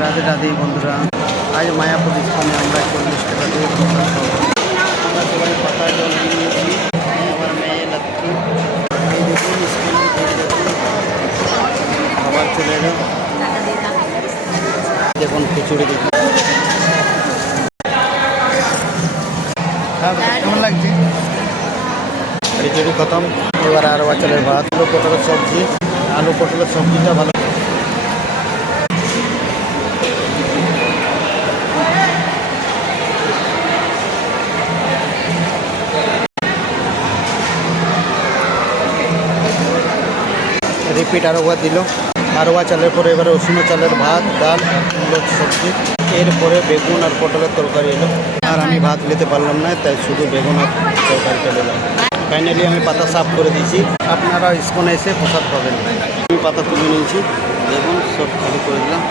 রাধে রাধে বন্ধুরা, আজ মায়াপুর স্থানে আমরা 40 টাকা দিয়ে প্রসাদ পাবো। আমরা সবাই পাতা জল নিয়েছি। আমার মেয়ে লক্ষ্মী এই দেখুন স্কুলে খাবার চলে এলো। দেখুন খিচুড়ি দেখুন কেমন লাগছে। খিচুড়ি খতম। এবার আরও চালের ভাত, আলু পটলের সবজি। আলু পটলের সবজিটা ভালো। রিপিট আরোয়া দিল। আরোয়া চালের পরে এবারে উষ্ণ চালের ভাত, ডাল, মূলোর সবজি, এরপরে বেগুন আর পটলের তরকারি এলো। আর আমি ভাত নিতে পারলাম না, তাই শুধু বেগুন আর তরকারিটা নিলাম। ফাইনালি আমি পাতা সাফ করে দিয়েছি। আপনারা ইস্কনে এসে প্রসাদ পাবেন। আমি পাতা তুলে নিয়েছি, দেখুন সব খালি করে দিলাম।